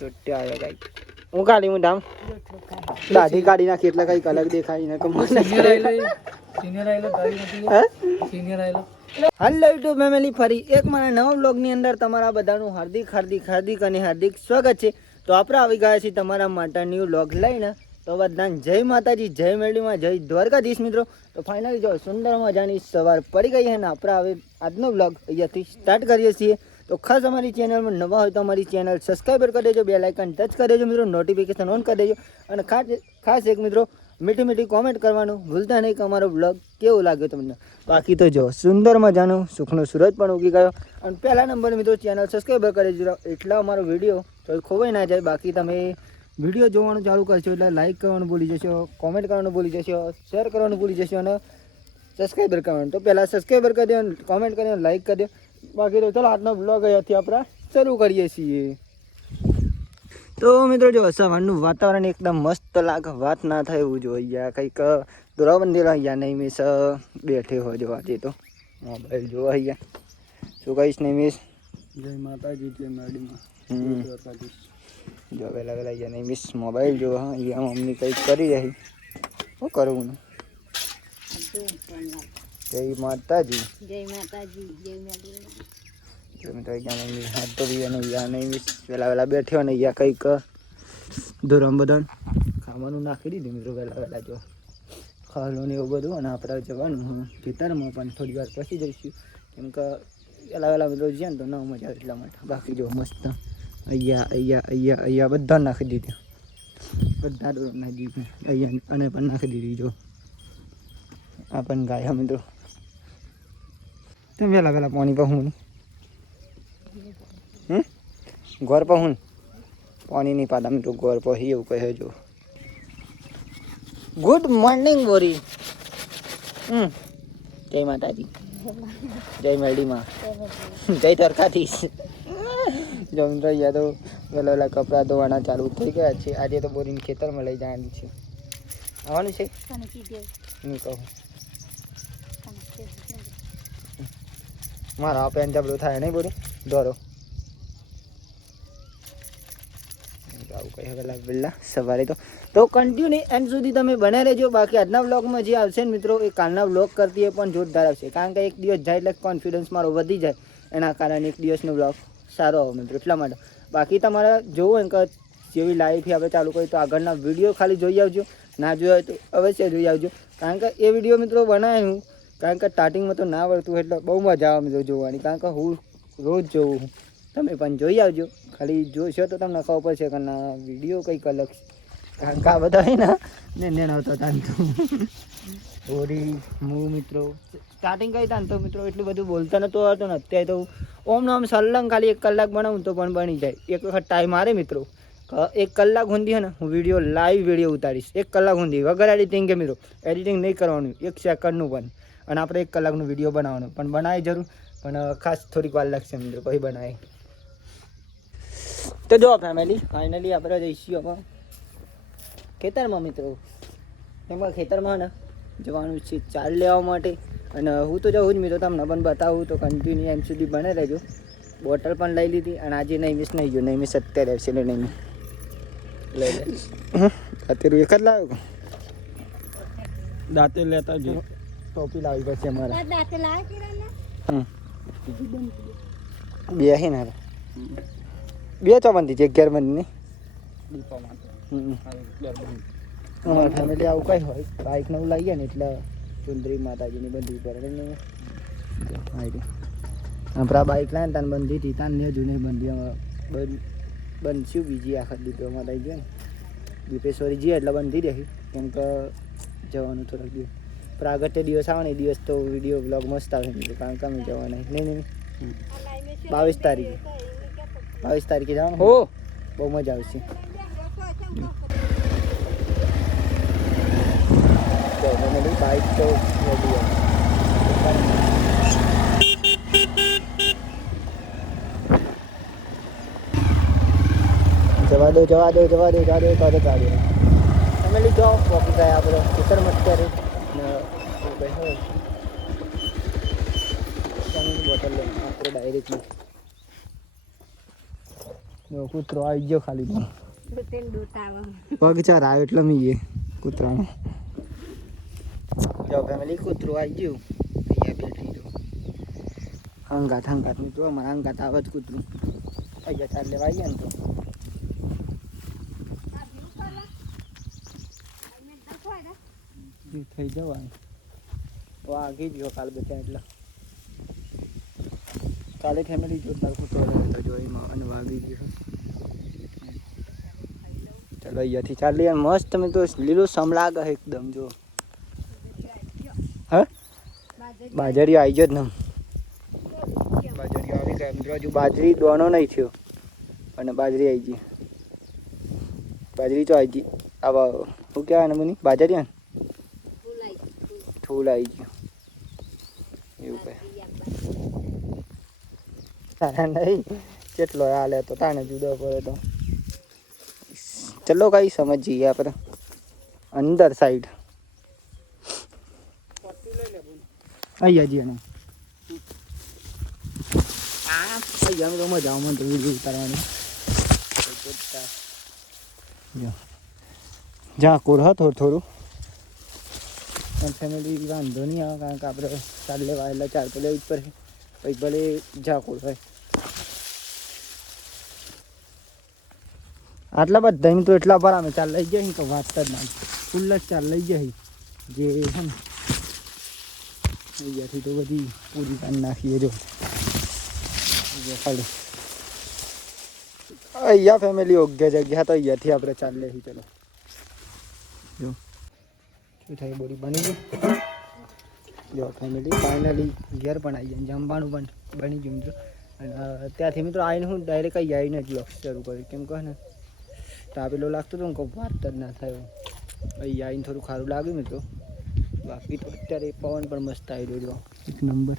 છોટે આવ્યો ગાઈ હું કાઢી હું ડામ દાઢી કાઢી નાખી એટલે કઈક અલગ દેખાય ને હેલો યુટ્યુબ ફેમિલી, ફરી એક મારા નવા બ્લોગની અંદર તમારા બધાનું હાર્દિક અને હાર્દિક સ્વાગત છે. તો આપણે આવી ગયા છીએ તમારા માટે ન્યૂ બ્લોગ લઈને. તો બધાને જય માતાજી, જય મેરડીમાં, જય દ્વારકાધીશ મિત્રો. તો ફાઇનલી જો સુંદર મજાની સવાર પડી ગઈ છે ને આપણે હવે આજનો બ્લોગ અહીંયાથી સ્ટાર્ટ કરીએ છીએ. તો ખાસ અમારી ચેનલમાં નવા હોય તો અમારી ચેનલ સબસ્ક્રાઈબર કરી દેજો, બેલ આઇકન ટચ કરી દેજો મિત્રો, નોટિફિકેશન ઓન કરી દેજો. અને ખાસ એક મિત્રો મીઠી કોમેન્ટ કરવાનું ભૂલતા નહીં કે અમારો બ્લોગ કેવો લાગ્યો તમને. બાકી તો જો સુંદર મજાનો સુખનો સૂરજ પણ ઉગી ગયો. અને પહેલા નંબર મિત્રો ચેનલ સબસ્ક્રાઈબર કરી દેજો એટલા અમારો વિડીયો તો ખોવાઈ ના જાય. બાકી તમે વિડીયો જોવાનું ચાલુ કરશો એટલે લાઇક કરવાનું ભૂલી જશો, કોમેન્ટ કરવાનું ભૂલી જશો, શેર કરવાનું ભૂલી જશો અને સબસ્ક્રાઈબર કરવાનું. તો પહેલાં સબસ્ક્રાઈબર કરી દો, કોમેન્ટ કરી દો, લાઇક કરી દો. બાકી તો ચાલો આજનો બ્લોગ અહીંયાથી આપણે શરૂ કરીએ છીએ. તો મિત્રો જો સવારનું વાતાવરણ એકદમ મસ્ત લાગે, વાત ના થાય એવું જો. અહીંયા કંઈક દોરાબંધી અહીંયા નહીં મિસ બેઠે હોય જો. આજે તો મોબાઈલ જોવા અહીંયા શું કહીશ નહીં મિસ. જય માતાજી, જય મેરડીમાં. જો વહેલા અહીંયા નહીં મિસ મોબાઈલ જોવા. અહીંયા મમ્મી કંઈક કરી રહી, શું કરવું ને. જય માતાજી, જય માતાજી, જય મેરડીમાં. મિત્રો અહીંયા મમ્મી હાથ તો બી અને અહીંયા નહીં મિસ વહેલા બેઠ્યો ને અહીંયા કંઈક ધોરણ બધા ખાવાનું નાખી દીધું મિત્રો વહેલા જો ખાવાનું ને એવું બધું. અને આપણે જવાનું ખેતરમાં પણ થોડી વાર પછી જઈશું કેમ કે વહેલા મિત્રો જઈએ ને તો ના મજા આવે એટલા માટે. બાકી જો મસ્ત અહીંયા બધા નાખી દીધી, બધા ધોરણ નાખી દીધી અહીંયા અને પણ નાખી દીધી જો. આ પણ ગાય મિત્રો તમે વહેલા પાણી પર હું ઘર પર હું પાણી નહીં પાતા મિત્રો ઘર પર એવું કહે જો. ગુડ મોર્નિંગ બોરી. જય માતાજી, જય મેરડીમાં, જય દ્વારકાધીશ. જો મિત્રો અહીંયા તો વહેલા કપડાં ધોવાના ચાલુ થઈ ગયા છે. આજે તો બોરીને ખેતરમાં લઈ જવાનું છે. આવવાનું છે નહીં કહું મારા પેન જબડું થાય નહીં બોરી દોરો આવું કહી વહેલા સવારે તો કન્ટિન્યુ એન્ડ સુધી તમે બને રહેજો. બાકી આજના બ્લોગમાં જે આવશે ને મિત્રો એ કાલના બ્લોગ કરતી એ પણ જોરદાર આવશે. કારણ કે એક દિવસ જાય એટલે કોન્ફિડન્સ મારો વધી જાય, એના કારણે એક દિવસનો બ્લોગ સારો આવે મિત્રો એટલા માટે. બાકી તમારે જોવું ને કે જેવી લાઈફથી આપણે ચાલુ કરીએ તો આગળના વિડીયો ખાલી જોઈ આવજો, ના જોયા તો અવશ્ય જોઈ આવજો. કારણ કે એ વિડીયો મિત્રો બનાવ્યું કારણ કે સ્ટાર્ટિંગમાં તો ના આવડતું એટલે બહુ મજા આવે મિત્રો જોવાની. કારણ કે હું રોજ જોઉં છું, તમે પણ જોઈ આવજો. ખાલી જોશો તો તમને ખબર પડશે કે ના વિડીયો કંઈક અલગ. કારણ કે આ બધા હોય ને ને આવતા હતા તો હોરી હું મિત્રો સ્ટાર્ટિંગ કરી હતા ને તો મિત્રો એટલું બધું બોલતા નહોતો આવતો ને. અત્યારે તો ઓમ નામ સલ્લંગ ખાલી 1 કલાક બનાવું તો પણ બની જાય. એક વખત ટાઈમ મારે મિત્રો 1 કલાક ઊંધી હે ને હું વિડીયો લાઈવ વિડીયો ઉતારીશ 1 કલાક ઊંધી વગર એડિટિંગ કે મિત્રો એડિટિંગ નહીં કરવાનું 1 સેકન્ડનું પણ. અને આપણે 1 કલાકનો વિડીયો બનાવવાનો પણ બનાવી જરૂર, પણ ખાસ થોડીક વાર લાગશે મિત્રો પછી બનાવી. તો જો ફેમિલી ફાઇનલી આપણે જઈશું હવે ખેતરમાં મિત્રો. એમાં ખેતરમાં ને જવાનું છે ચાર લેવા માટે. અને હું તો જાઉં જ મિત્રો, તમને પણ બતાવું તો કન્ટિન્યુ એમ સુધી બને રહેજો. બોટલ પણ લઈ લીધી અને આજે નહીં મિસ નહીં ગયો. નહીં મિસ અત્યારે આવશે એટલે નહીં લઈ લે અત્યારે એક જ લાવ્યો. દાંતે લેતા જો ટોપી લાવી પડશે અમારે. દાંતે લાવે બે હે ને બે ચોબંધી છે 11 બંધી ને ફેમિલી આવું કઈ હોય બાઇક નવું લાવીએ ને એટલે સુંદરી માતાજીની બંધી પર આપણા બાઇક લાવીને તાને બંધી હતી તાને હજુ નહીં બંધી બનશું બીજી આખા દીપોમાં થઈ ગયો ને દીપેશ્વરી જઈએ એટલે બંધી રહી કેમ કે જવાનું થોડાક દિવસ પ્રાગટ્ય દિવસ આવે ને એ દિવસ તો વિડીયો બ્લોગ મસ્ત આવે કારણ કે અમે જવાના નહીં 22 તારીખે જવાનું હો બહુ મજા આવશે. બાઇક તો જવા દો ફેમિલી જો પહોંચી ગયા આપણે ખેતરમાં અત્યારે બોટલ લઈને આપણે ડાયરેક્ટલી જો કૂતરો આવી ગયો ખાલી તો દૂધ દૂતાવા પગ ચાર આવ્યો એટલે મી એ કૂતરાનો જો ફેમિલી કૂતરું આવી ગયું અહીંયા બેઠી જો હંગાત મિત્રો અમારા હંગાત આવે જ કૂતરું અહીંયા ચાર લેવા આવીએ ને તો થઈ જવાનું વાગી ગયો કાલ બધા એટલે કાલે ફેમિલી જોરદાર કૂતરો હતો જો એમાં અને વાગી ગયો ચલો અહીંયાથી ચાલીએ મસ્ત મિત્રો લીલું સમલાગ એકદમ જો હા બાજરી આવી ગયો જ ને બાજરી આવી ગયા મિત્રો હજુ બાજરી દોનો નહીં થયો અને બાજરી આવી ગઈ બાજરી તો આવી ગઈ આવા શું કહેવાય ને બની બાજરી ને થૂલ આવી ગયું એવું કહે તારા નહીં કેટલો હાલે તો તાને જુદો પડે તો ચલો કઈ સમજીએ આપણે અંદર સાઈડ અહીંયા જઈએ ને અહીંયા તો મજા આવે મને તો વિડીયો ઉતારવાની જા કોર હા થોડું પણ ફેમિલી વાંધો નહીં આવે કારણ કે આપણે ચાર લેવા એટલે ચાર તો લેવી જ પડે પછી ભલે ઝાકોળ હોય આટલા બધા તો એટલા ભરા અમે ચાર લઈ જાય તો વાત જ ના ફૂલ જ ચાર લઈ જાય જે છે ને અહીંયાથી તો બધી પૂરી કાઢી નાખીએ જો ખાલી અહીંયા ફેમિલી યોગ્ય જગ્યા તો અહીંયાથી આપણે ચાર લઈ ચલો જો શું થાય બોરી બની ગઈ જો ફેમિલી ફાઇનલી ઘેર પણ આવી જાય જમવાનું પણ બની ગયું મિત્રો અને ત્યાંથી મિત્રો આવીને હું ડાયરેક્ટ અહીં આવીને જ બ્લોગ શરૂ કર્યું કેમ કહે ને તો આપેલો લાગતું હતું ને કોઈ વાત જ ના થયો અહીં આવીને થોડું સારું લાગ્યું મિત્રો બાકી તો અત્યારે પવન પણ મસ્ત આવી રહ્યો એક નંબર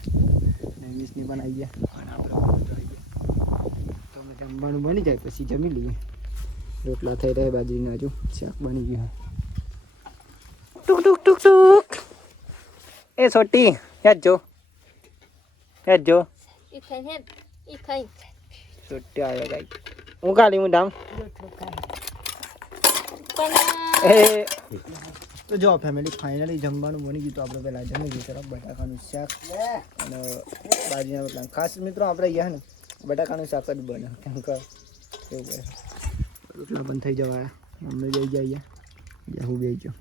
ઇંગ્લિશની પણ આવી ગયા અને આપણે આવી ગયા તો અમે જમવાનું બની જાય પછી જમી લઈએ રોટલા થઈ રહ્યા બાજરીના હજુ શાક બની ગયું ટુક ટુક ટુક ટુક એ છોટી હેજ જો છોટી આવ્યો ગાઈ હું કાલી હું ડામ એ તો જો ફેમિલી ફાઇનલી જમવાનું બની ગયું તો આપણે પહેલાં જમી ગયું તરફ બટાકાનું શાક અને બાજરીના રોટલા ખાસ મિત્રો આપણે ગયા ને બટાકાનું શાક જ બને કેમ કે એવું કરે રોટલા બંધ થઈ જવાયા મમ્મી જઈ જાય હું બે ગયો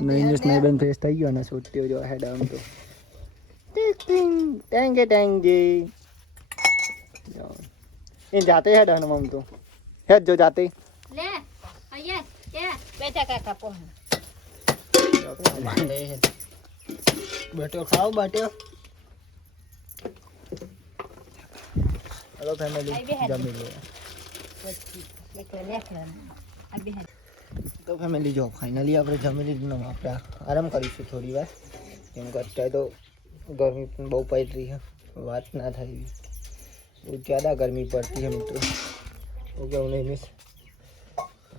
નહીં નહીં ફ્રેશ થઈ ગયો અને છૂટ્યો જો હેડ આમ તો ટેંગે એ જાતે હેડ હન મમ તો હેડ જો જાતે લે અહીંયા કે બેટા કાકા પો બટ્યો ખાવ બટ્યો હેલો ફેમિલી જમી લે તો ફેમિલી જો ફાઇનલી આપણે જમી લીધું આપણે આરામ કરીશું થોડી વાર કેમ કે અત્યારે તો ગરમી પણ બહુ પડી રહી છે વાત ના થઈ બહુ ज़्यादा गर्मी पड़ती है मित्रों हो गया उन्हें मिस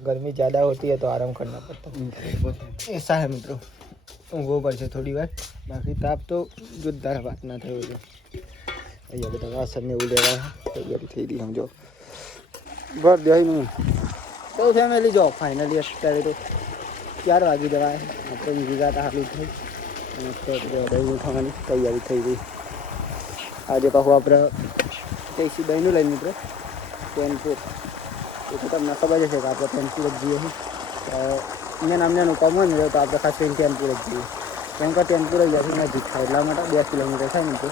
गर्मी ज़्यादा होती है तो आराम करना पड़ता है ऐसा है मित्रों ઊંઘવો પડશે થોડી વાર બાકી તાપ તો જોરદાર વાત ના થયો છે અહીંયા બધા વાસણને એવું લેવા તૈયારી થઈ રહી સમજો ઘર જઈનું તો ફેમિલી જો ફાઇનલી અત્યારે તો 4 વાગી જવાય આપણે ઊંઘી હાલું થઈ અને અત્યારે થવાની તૈયારી થઈ ગઈ આજે પાછું આપણે જઈશું દહીંનું લઈને મિત્રો ટેનપુર એ તો તમને ખબર જ છે કે આપણે ટેનપુર જ જઈએ છીએ અહીંયા નામનું કામ હોય ને તો આપણે ખાસ કરીને ટેનપુર જ જઈએ કેમ કે ટેનપુર અહીંયાથી નજીક થાય એટલા માટે 2 કિલોમીટર થાય મિત્રો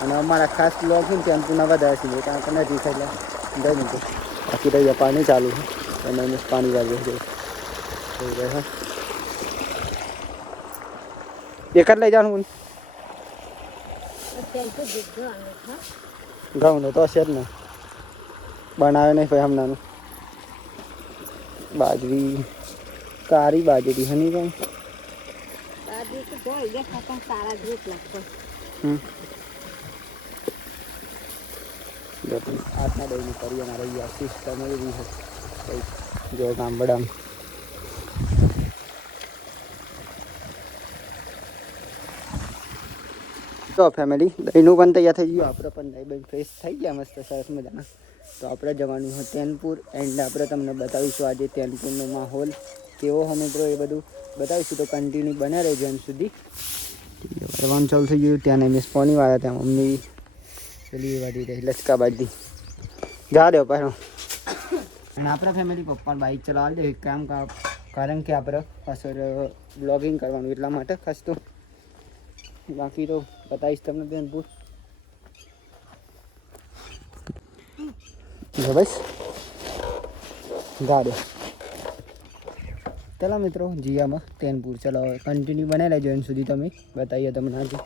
અને અમારા ખાસ લોક છે ને ટેનપુરના વધારે છે કારણ કે નજીક થાય એટલે જઈ મિત્રો બાકી તો અહીંયા પાણી ચાલુ છે અને અમે પાણી વાળીએ છીએ એક જ લઈ જવાનું ઘઉંનો તો છે જ ને બનાવે નહીં ભાઈ હમણાંનું બાજરી કારી બાજરી હની કઈ આજના દહીંની કરી અમારે અહીંયા સિસ્ટમ એવી છે જો ગામડામાં તો ફેમિલી દહીંનું પણ તૈયાર થઈ ગયું આપણે પણ દહીં બહીં ફ્રેશ થઈ ગયા મસ્ત સરસ મજાના તો આપણે જવાનું છે તેનપુર એન્ડ આપણે તમને બતાવીશું આજે તેનપુરનો માહોલ કેવો છે મિત્રો એ બધું બતાવીશું. તો કન્ટિન્યુ બન્યા રહેજો એમ સુધી. કરવાનું ચાલુ થઈ ગયું. ત્યાં મિસ પોની વાળા ત્યાં મમ્મી પેલી વાળી રહી લચકાબાજી જા દો પહેલો. અને આપણા ફેમિલી પપ્પા બાઇક ચલાવવા દે કામ કારણ કે આપણે પાછળ બ્લોગિંગ કરવાનું એટલા માટે ખાસ. તો બાકી તો બતાવીશ તમને તેનપુર. બસ ગાડે ચાલો મિત્રો જીયામાં તેનપુર ચલાવો કન્ટિન્યુ બનાવી લેજો એમ સુધી તમે બતાવીએ તમને આજે.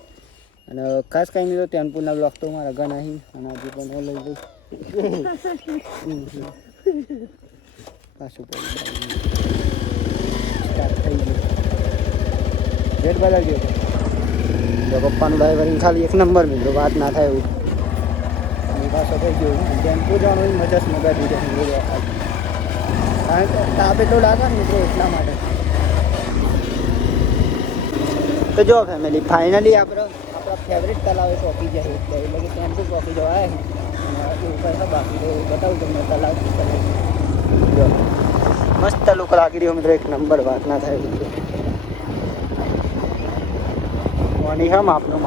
અને ખાસ કાંઈ નહીં તો તેનપુરના બ્લોગ તો મારા ઘણા અહીં અને આજે પણ લઈ જઈશ પાછું સ્ટાર્ટ થઈ ગયું. જેટ બદલજો તો પપ્પાનું ડ્રાઈવરિંગ ખાલી એક નંબર મિત્રો વાત ના થાય એવું. પાછો થઈ ગયો ટેમ્પો જવાનું મજા મગા દીધો કારણ કે તાપ એટલો લાગે ને મિત્રો એટલા માટે. તો જો ફેમિલી ફાઇનલી આપણા ફેવરેટ તલાવે પહોંચી જાય એટલે કે ટેમ્પો પહોંચી જવાય એવું કંઈ બાકી તો બતાવું તમને તલાવ જો મસ્ત લુક લાગી રહ્યો મિત્રો એક નંબર વાત ના થાય પાણી હા માપનું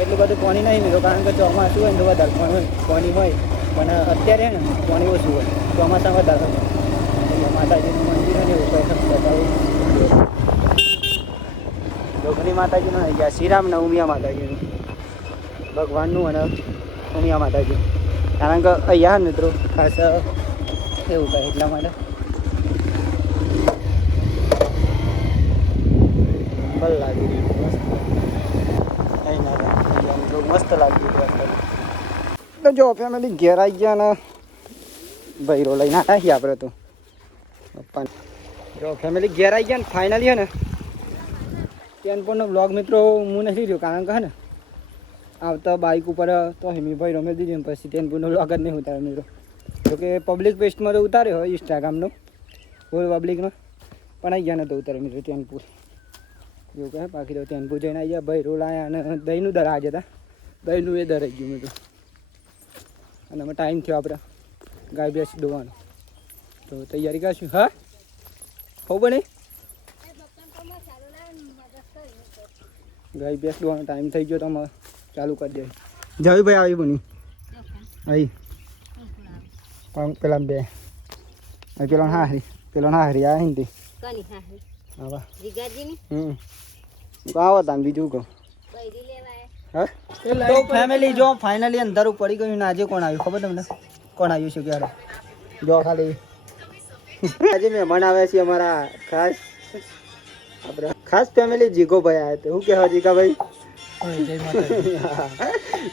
એટલું બધું પાણી નહીં મિત્રો કારણ કે ચોમાસું હોય ને તો વધારે પાણી હોય પણ અત્યારે ને પાણી ઓછું હોય ચોમાસા વધારે હોય એટલે માતાજીનું મંદિર હોય ને એવું કંઈ બતાવું. જોગણી માતાજીનું નહીં ગયા શ્રીરામને ઉમિયા માતાજીનું ભગવાનનું અને ઉમિયા માતાજી કારણ કે અહીંયા મિત્રો ખાસ એવું કહે એટલા માટે ભલ લાગી રહ્યું મસ્ત લાગ્યું. તો જો ફેમિલી ઘેર આવી ગયા ને ભૈરો લઈને આવ્યા આપણે તો પપ્પા જો ફેમિલી ઘેર આવી ગયા ને ફાઇનલી હે ને તેનપુરનો બ્લોગ મિત્રો હું નથી રહ્યો કારણ કે હે ને આવતા બાઇક ઉપર તો હિમી ભૈરો મેં દીધી પછી તેનપુરનો બ્લોગ જ નહીં ઉતાર્યો મિત્રો. જોકે પબ્લિક પેસ્ટમાં તો ઉતાર્યો હોય ઇન્સ્ટાગ્રામનો ફૂલ પબ્લિકમાં પણ આવી ગયા ને તો ઉતાર્યો મિત્રો તેનપુર એવું કહે. બાકી તો તેનપુર જઈને આવી ગયા ભૈરો લાયા અને દહીંનું દર આજે હતા દહીંનું એ દર આવી ગયું મિત્રો. અને અમે ટાઈમ થયો આપણે ગાય ભેંસ દોવાનો તો તૈયારી કરશું. હા ખબર નહીં ગાય ભેંસ દોવાનો ટાઈમ થઈ ગયો તો અમે ચાલુ કરી દઈએ. જાવી ભાઈ આવી બની આવી પેલા બે પેલો હા હરી પેલો હા હરી આ હિન્દી હા આવો તાન બીજું કહો. તો ફેમિલી જો ફાઇનલી અંધારું પડી ગયું ને આજે કોણ આવ્યું ખબર તમને કોણ આવ્યું છે ક્યારે જો ખાલી આજે મહેમાન આવ્યા છીએ અમારા ખાસ આપણા ખાસ ફેમિલી જીગોભાઈ આવ્યા હતા. શું કહેવા જીગાભાઈ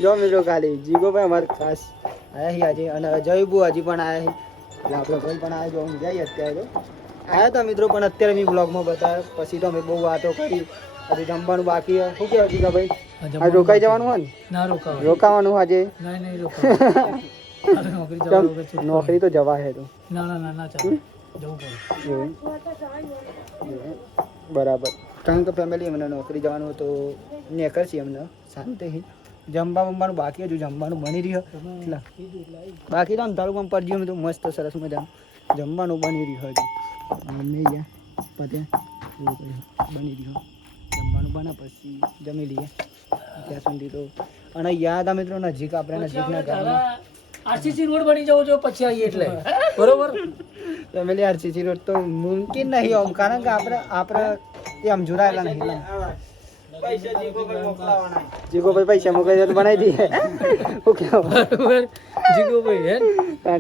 જો મિત્રો ખાલી જીગોભાઈ અમારે ખાસ આવ્યા છીએ આજે અને જયબુ હજી પણ આવ્યા છે એટલે આપણો ભાઈ પણ આવ્યા જો હું જઈએ અત્યારે તો આવ્યા હતા મિત્રો પણ અત્યારે મેં બ્લોગમાં બતાવ્યા પછી તો અમે બહુ વાતો કરી હજી જમવાનું બાકી શું કહેવાય જીગાભાઈ આજે રોકાઈ જવાનું હોય ને ના રોકાવાનું આજે નોકરી તો જવા હે તો બરાબર કારણ કે ફેમિલી અમને નોકરી જવાનું તો નેકર છીએ અમને શાંતિથી જમવાનું બાકી હજુ જમવાનું બની રહ્યો એટલે બાકી તો અંધારું પણ પડી ગયું તો મસ્ત સરસ મજાનું જમવાનું બની રહ્યું હજુ નહીં ગયા પતે બની રહ્યું જમવાનું બને પછી જમી લઈએ ત્યાં સુધી તો. અને યાદ આ મિત્રો નજીક આપણે નજીકના ઘરમાં આરસીસી રોડ બની જવો જો પછી આવીએ એટલે બરોબર ફેમિલી આરસીસી રોડ તો મુમકિન નહીં આમ કારણ કે આપણે એ આમ જોડાયેલા નહીં જીગોભાઈ પૈસા મોકલી તો બનાવી દઈએ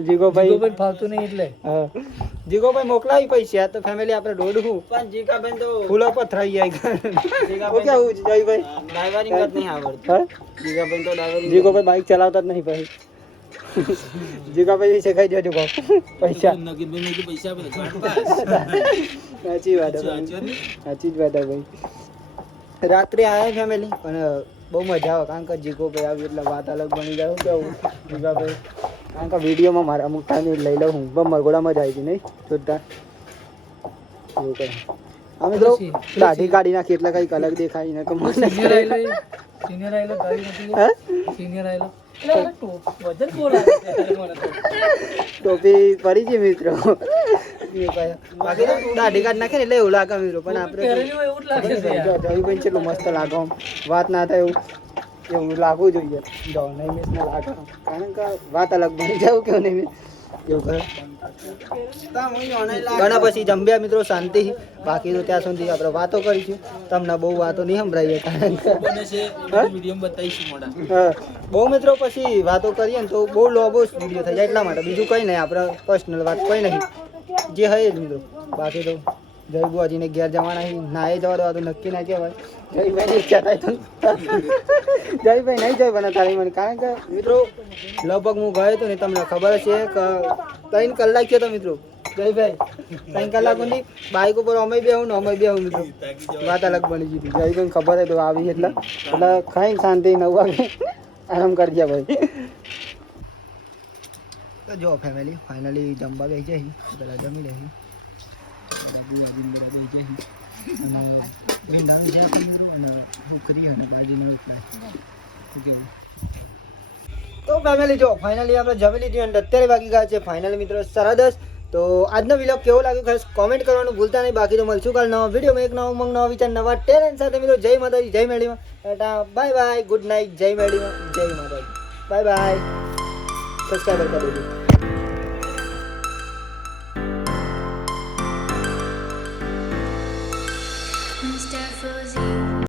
જીગોભાઈ ફાવતું નહીં એટલે જીગોભાઈ મોકલાવી પૈસા તો ફેમિલી આપણે દોડવું પણ જીગાભાઈ તો ફૂલો પથરાઈ જાય કેવું જયભાઈ ડ્રાઈવરિંગ જ નહીં આવડતું જીગાભાઈ તો જીગોભાઈ બાઇક ચલાવતા જ નહીં પછી જીગાભાઈ વિશે કહી દેજો પૈસા સાચી વાત સાચી જ વાત ભાઈ. રાત્રે આવ્યા ફેમિલી પણ બહુ મજા આવે કારણ કે જીગોભાઈ આવ્યું એટલે વાત અલગ બની જાય. કેવું જીગાભાઈ કારણ કે વિડીયોમાં મારા અમુક ટાઈમ લઈ લઉં હું બમ મરગોડામાં જાય છે નહીં જોતા એવું કહે આ મિત્રો દાઢી કાઢી નાખી એટલે કંઈક અલગ દેખાય ને કમાલ સિનિયર આયેલો ગાડી નથી હે? સિનિયર આયેલો એટલે વજન બહુ લાગે છે મને તો. ટોપી પડી છે મિત્રો બાકી તો દાઢી કાઢી નાખે ને એટલે એવું લાગે મિત્રો પણ આપણે પહેરેલી હોય એવું જ લાગે છે યાર. જયભાઈ કેટલું મસ્ત લાગે આમ વાત ના થાય એવું લાગવું જોઈએ જો નહીં મિસ ના લાગે કારણ કે વાત અલગ બની જાવ કેવું નહીં મિસ એવું કરે ઘણા પછી જમ્યા મિત્રો શાંતિ બાકી તો ત્યાં સુધી આપણે વાતો કરીશું તમને બહુ વાતો નહીં સંભળાઈએ કારણ કે હા બહુ મિત્રો પછી વાતો કરીએ ને તો બહુ લોબો વિડીયો થઈ જાય એટલા માટે બીજું કંઈ નહીં આપણે પર્સનલ વાત કંઈ નહીં જે હોય જ મિત્રો બાકી તો જય બુઆજીને ઘેર જવાના છે નાએ જવા દેવા તો નક્કી ના કહેવાય જયભાઈ નહીં કહેતા તો જયભાઈ નહીં જાય બને તારી મને કારણ કે મિત્રો લગભગ હું ગયો હતો ને તમને ખબર છે કે 3 કલાક થયો તો મિત્રો જયભાઈ 3 કલાક સુધી બાઇક ઉપર અમે બેહું ને અમે બેહું મિત્રો વાત અલગ બની ગઈ હતી જયભાઈને ખબર હોય તો આવી એટલે ખાઈને શાંતિ 9 વાગે આરામ કરજે ભાઈ તો જો ફેમિલી ફાઇનલી જમવા બેસી જાય પેલા જમી લઈ તો ફેમિલી જો ફાઇનલી આપણે જમી લીધી અને અત્યારે બાકી ગયા છે ફાઇનલી મિત્રો 10:30 તો આજનો વિડીયો કેવો લાગ્યો ખાસ કોમેન્ટ કરવાનું ભૂલતા નહીં બાકી તો મળશું કાલ નવા વિડીયોમાં એક નવો મંગ નવા વિચાર નવા ટેલેન્ટ સાથે મિત્રો જય માતાજી જય મેળીમાં tata bye bye good night જય મેળીમાં જય માતાજી બાય બાય સબસ્ક્રાઈબર કરી દેજો